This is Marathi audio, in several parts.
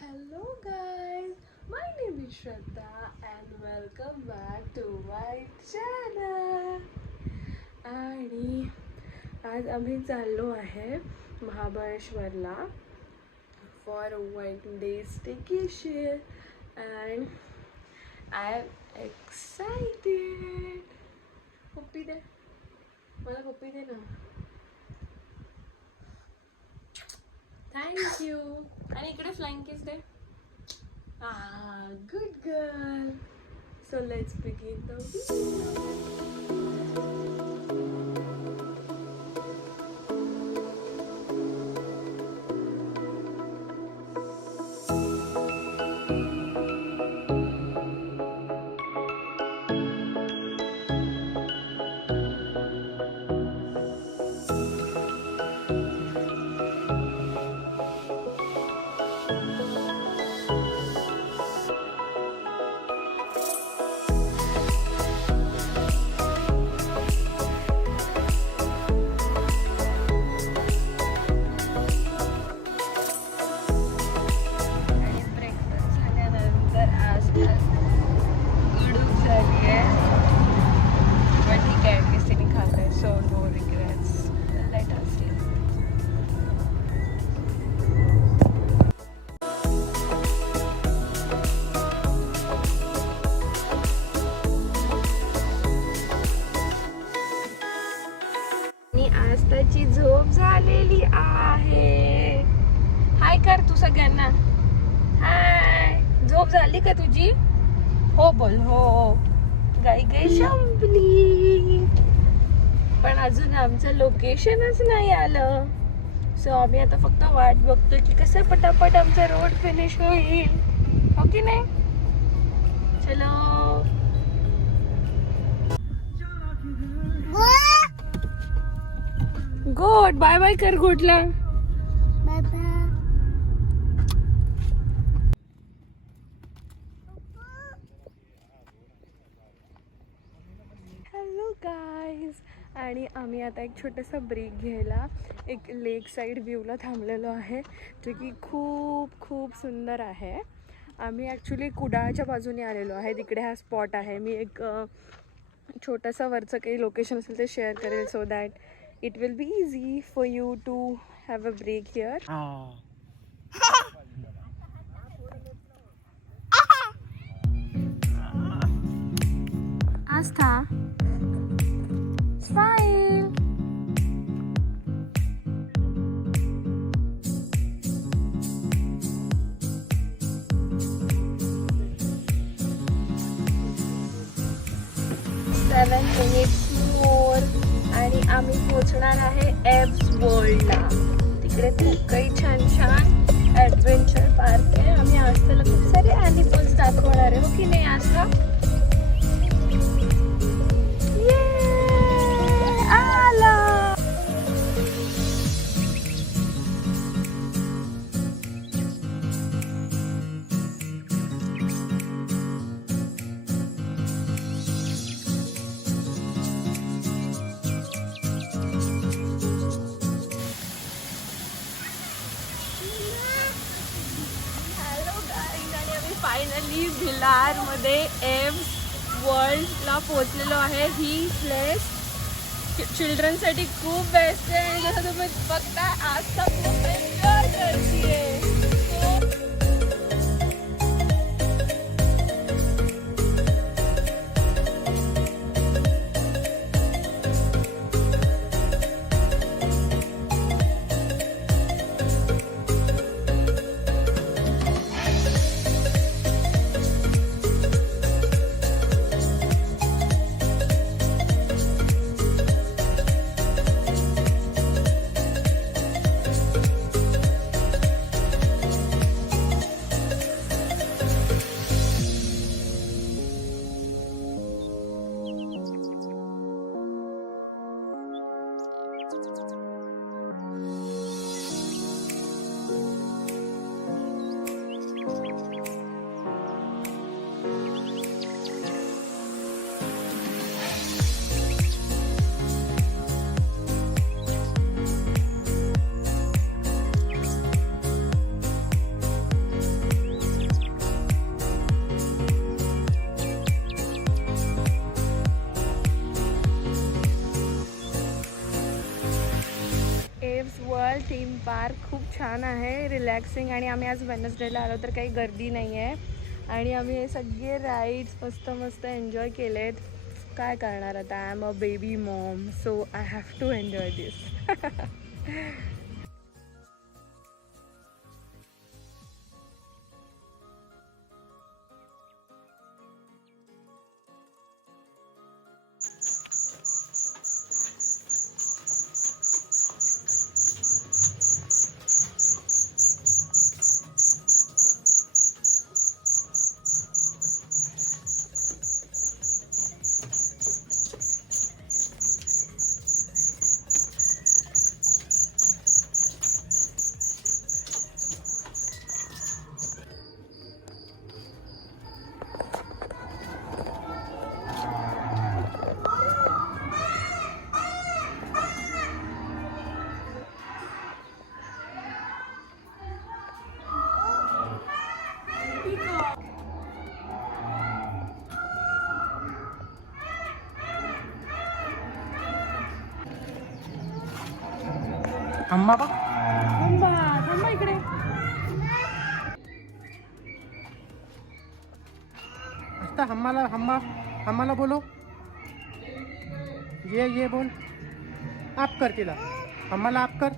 Hello guys, my name is Shraddha and welcome back to my channel. आणि आज आम्ही चाललो आहे महाबळेश्वरला for a 1 day staycation and I am excited. पप्पी दे मला, पप्पी दे ना. Thank you. आणि इकडे flying kiss they. Good girl. So let's begin the video. आज त्याची झोप झालेली आहे. हाय कर तू सगळ्यांना. हाय. झोप झाली का तुझी? हो बोल. हो. गाई गाई संपली. पण अजून आमचं लोकेशनच नाही आलं. सो आम्ही आता फक्त वाट बघतोय की कसं पटापट आमचा रोड फिनिश होईल. हो की नाही? चलो. गोड बाय बाय कर गोडला. Hello guys. आणि आम्ही आता एक छोटासा ब्रेक घ्यायला एक लेक साईड व्ह्यूला थांबलेलो आहे, जे की खूप खूप सुंदर आहे. आम्ही ॲक्च्युली कुडाळच्या बाजूने आलेलो आहे. तिकडे हा स्पॉट आहे. मी एक छोटासा वरचं काही लोकेशन असेल ते शेअर करेल so that it will be easy for you to have a break here. Astha, smile. Seven minutes more. आणि आम्ही पोहोचणार आहे एब्स वर्ल्डला. तिकडे खूप काही छान छान ॲडव्हेंचर पार्क आहे. आम्ही आज त्याला खूप सारे ॲनिमल्स दाखवणार आहे. हो की नाही आस्था? आला. फायनली भिलारमध्ये एम्स वर्ल्डला पोहोचलेलो आहे. ही प्लेस चिल्ड्रनसाठी खूप बेस्ट आहे. आणि जसं तुम्ही बघता आज तर खूप एन्जॉय करते. पार्क खूप छान आहे, रिलॅक्सिंग. आणि आम्ही आज वेडनेसडेला आलो तर काही गर्दी नाही आहे आणि आम्ही हे सगळे राईड्स मस्त मस्त एन्जॉय केलेत. काय करणार आता, I am a baby mom, so I have to enjoy this. अम्मा बघ, थांबा इकडे. आता हम्माला बोलो, ये बोल, आप कर तिला, हम्माला आप कर.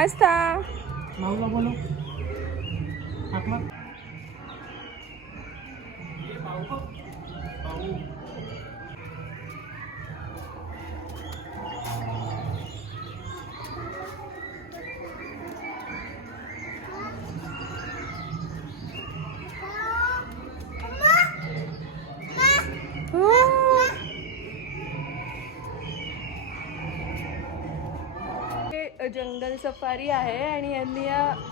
आस्था, माऊला बोलो, आप मग. जंगल सफारी आहे आणि यांनी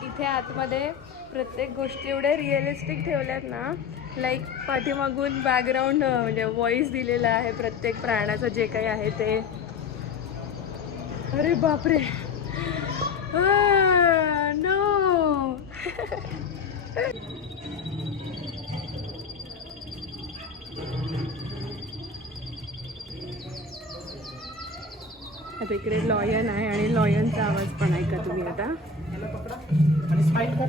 इथे आतमध्ये प्रत्येक गोष्टी एवढ्या रिअलिस्टिक ठेवल्यात ना. लाईक पाठीमागून बॅकग्राऊंड म्हणजे व्हॉइस दिलेला आहे प्रत्येक प्राण्याचं जे काही आहे ते. अरे बापरे, नो. आता इकडे लॉयन आहे आणि लॉयनचा आवाज पण ऐका तुम्ही आता. आणि स्माइल कर.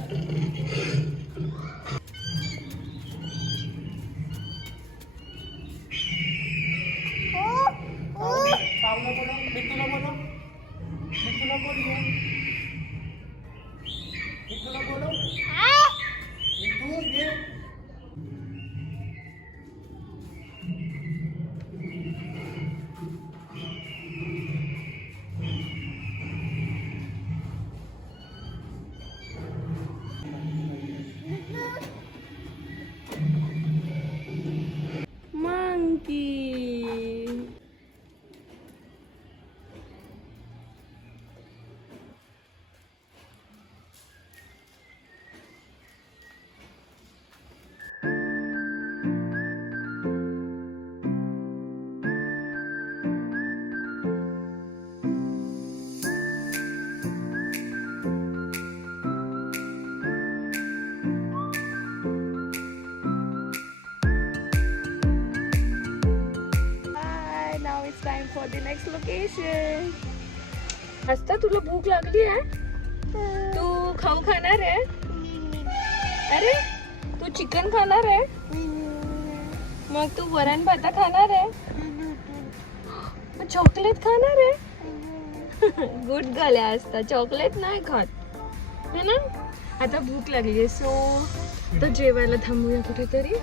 पावला बोलो, मिठूला बोलो, मिठूला बोलो, मिठूला बोलो, मिठू ये. Monkey. Time for the next location. आस्था, तुला भूक लागली आहे? तू खाऊ खाणार आहे? अरे, तू चिकन खाणार आहे? मग तू वरण भात खाणार आहे? मग चॉकलेट खाणार आहे? गुड गर्ल आहे आस्था, चॉकलेट नाही खात है ना. आता भूक लागली आहे, सो तर जेवायला थांबूया कुठेतरी.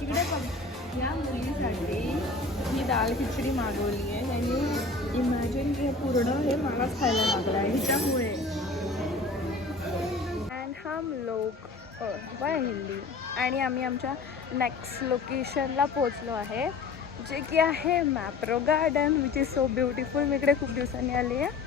तिकडे बघ, या मुलीसाठी ही दाल खिचडी मागवली आहे आणि इमॅजिन हे पूर्ण हे मलाच खायला लागलं आहे ह्याच्यामुळे. अँड हम लोग वय हिंदी. आणि आम्ही आमच्या नेक्स्ट लोकेशनला पोचलो आहे, जे की आहे Mapro garden, which is so beautiful. मी इकडे खूप दिवसांनी आली आहे.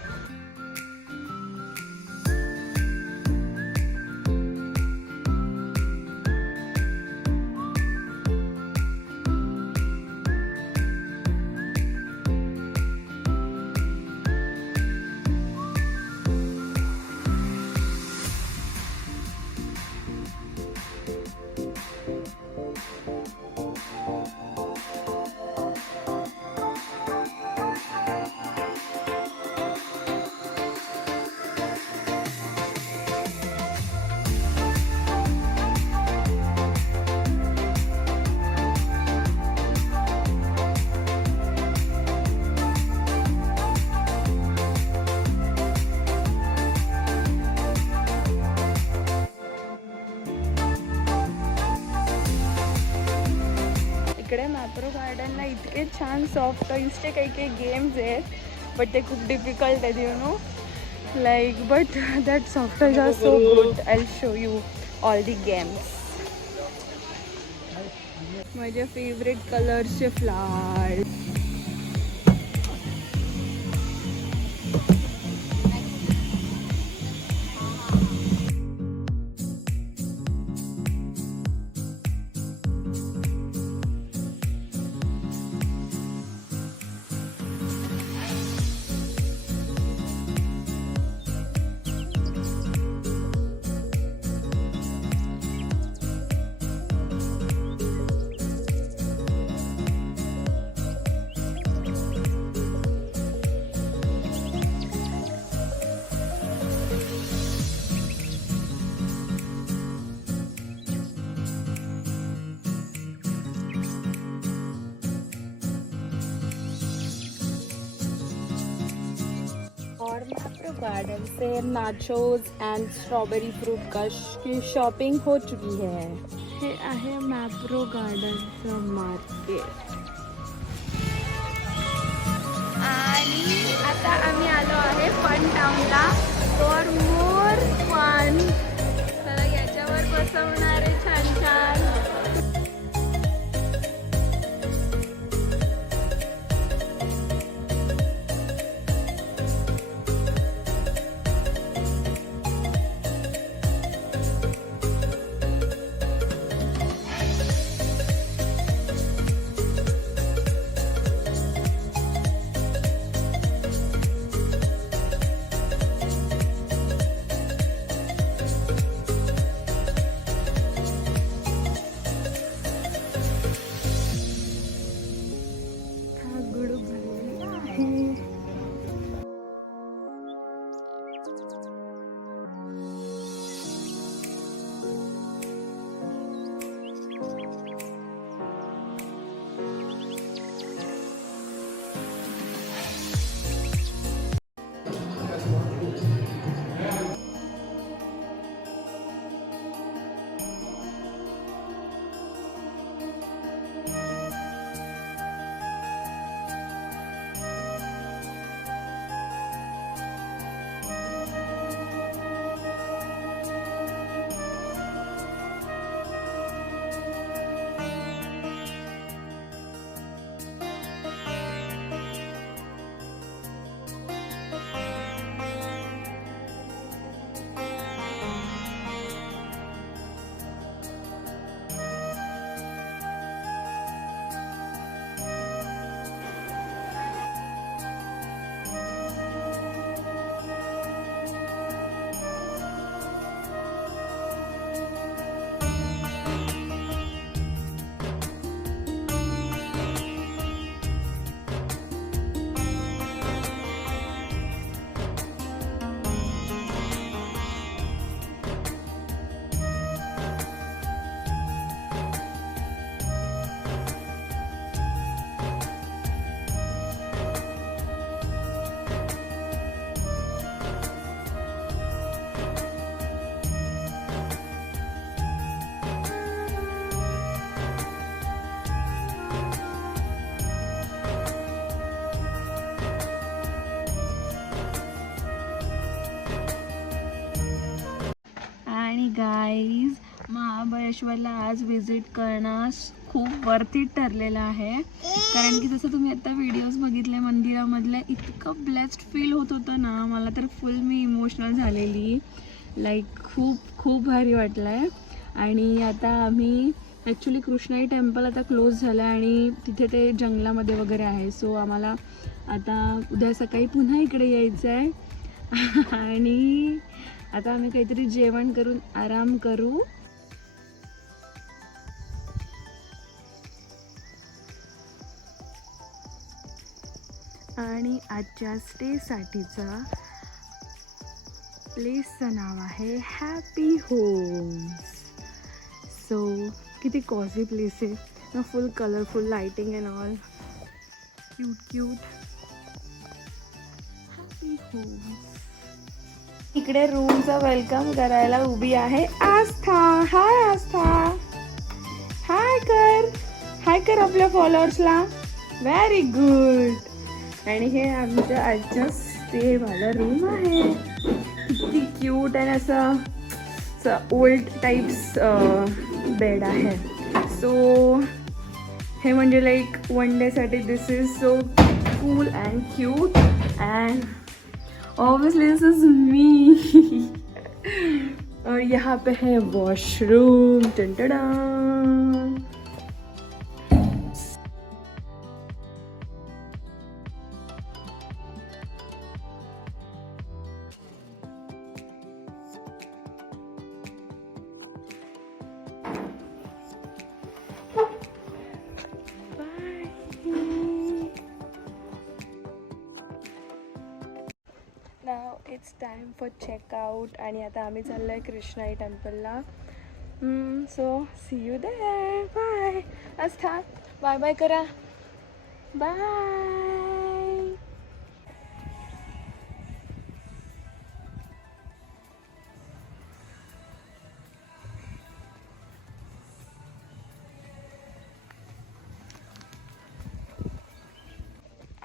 इकडे मॅप्रो गार्डनला इतके छान सॉफ्ट टॉईजचे काही काही गेम्स आहेत बट ते खूप डिफिकल्ट आहेत you know like but that soft toys are so good I will show you all the games. माझ्या फेवरेट कलर्सचे फ्लावर्स. और मैप्रो गार्डन से नाचोस एंड स्ट्रॉबेरी फ्रूट की शॉपिंग हो चुकी है. हे आहे मॅप्रो गार्डनचं मार्केट आणि आता आम्ही आलो आहे फन टाउनला फॉर मोर फन. तर याच्यावर बसवणारे छान छान. गाईज महाबळेश्वरला आज विजिट करणं खूप वर्थ इट ठरलेलं आहे. कारण की जसं तुम्ही आता व्हिडिओज बघितले मंदिरामधले इतकं ब्लेस्ड फील होत होतं ना. मला तर फुल मी इमोशनल झालेली. लाईक खूप खूप भारी वाटलं आहे. आणि आता आम्ही ॲक्च्युली कृष्णाई टेम्पल आता क्लोज झालं आहे आणि तिथे ते जंगलामध्ये वगैरे आहे. सो आम्हाला आता उद्या सकाळी पुन्हा इकडे यायचं आहे. आणि आता आम्ही काहीतरी जेवण करून आराम करू. आणि आजच्या स्टेसाठीचा प्लेसचं नाव आहे हॅपी होम्स. सो किती कॉझी प्लेस आहे ना. Full colourful lighting and all. Cute cute happy homes. इकडे रूमचं वेलकम करायला उभी आहे आस्था. हाय आस्था. हाय कर. हाय कर आपल्या फॉलोअर्सला. Very good. आणि हे आमच्या आजच्या स्टे वाला रूम आहे. किती क्यूट आणि असं ओल्ड टाइप्स बेड आहे. सो हे म्हणजे लाईक वन डेसाठी this is so cool and cute and obviously this is me. और यहाँ पे है वॉशरूम. टंटडा. Now it's time for checkout. आणि आता आम्ही चाललो आहे कृष्णाई टेम्पलला. So see you there. Bye. Aastha bye bye करा. Bye.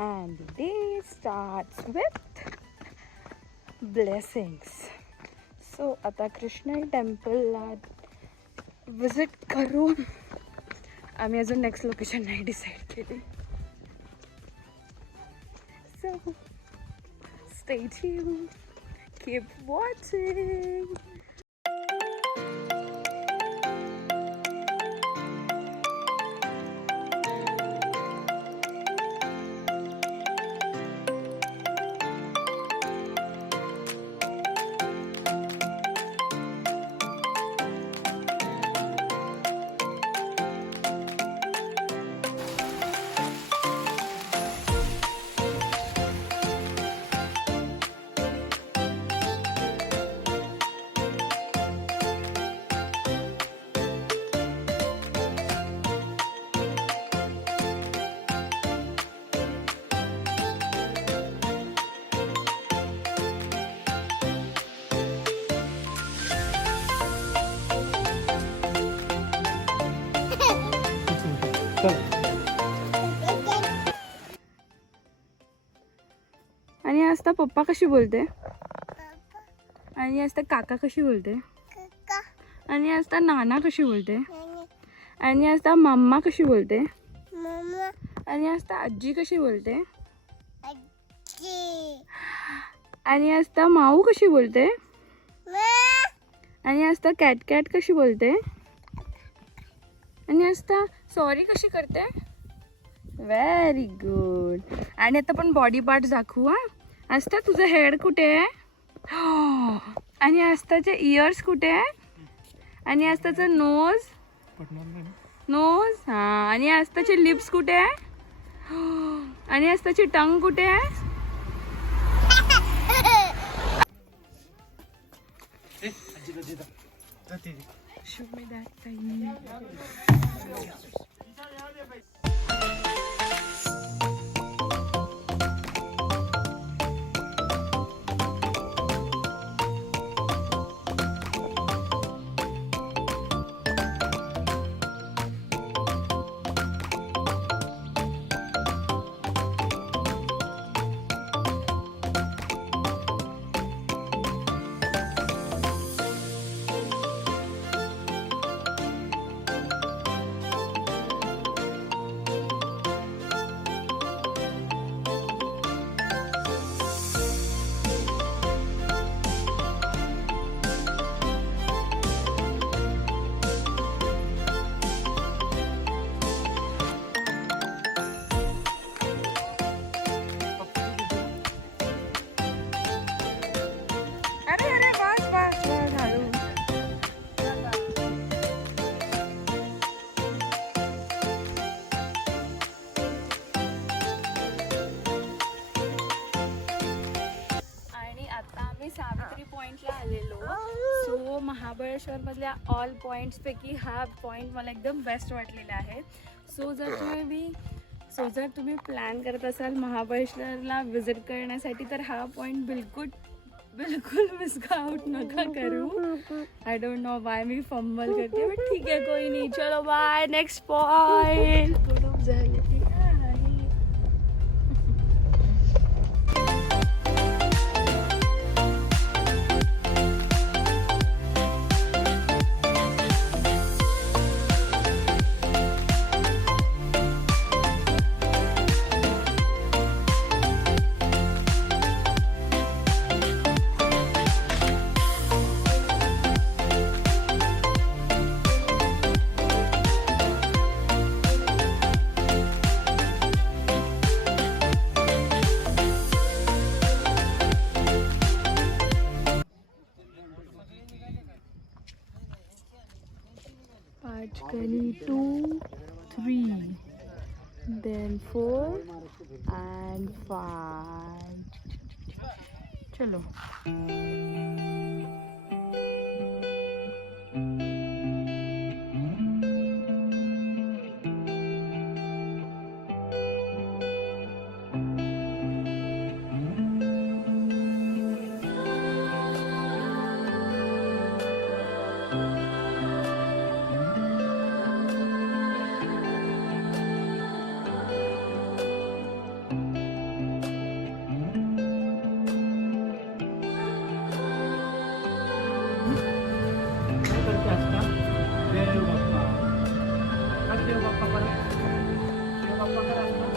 And the day starts with blessings. So आता कृष्णाई टेम्पलला विजिट करून आम्ही अजून नेक्स्ट लोकेशन नाही डिसाईड केली. So stay tuned. Keep watching. आणि आता पप्पा कशी बोलते. आणि आता काका कशी बोलते. आणि आता नाना कशी बोलते. आणि आता मम्मा कशी बोलते. आणि आता आजी कशी बोलते. आणि आता माऊ कशी बोलते. आणि आता कॅट कॅट कशी बोलते. आणि आता सॉरी कशी करते. Very good. आणि आता पण बॉडी पार्ट दाखवू. हा आस्था तुझं हेड कुठे आहे. आणि आस्थाचे इयर्स कुठे आहे. आणि आस्थाचं नोज हा. आणि आस्थाचे लिप्स कुठे आहे. आणि आस्थाची टंग कुठे आहे. Show me that thing. Savitri पॉइंटला आलेलो. सो महाबळेश्वर मधल्या ऑल पॉइंट्स पैकी हा पॉइंट मला एकदम बेस्ट वाटलेला आहे. सो जर तुम्ही प्लॅन करत असाल महाबळेश्वरला विजिट करण्यासाठी तर हा पॉइंट बिल्कुल मिसकाउट नका करू. आय डोंट नो बाय मी फंबल करते बट ठीक आहे कोई नाही. चलो bye. Next point. Pachkani 2, 3, then 4 and 5. Chalo. देव बाप्पा. आज देव बाप्पा परत. देव बाप्पा करा.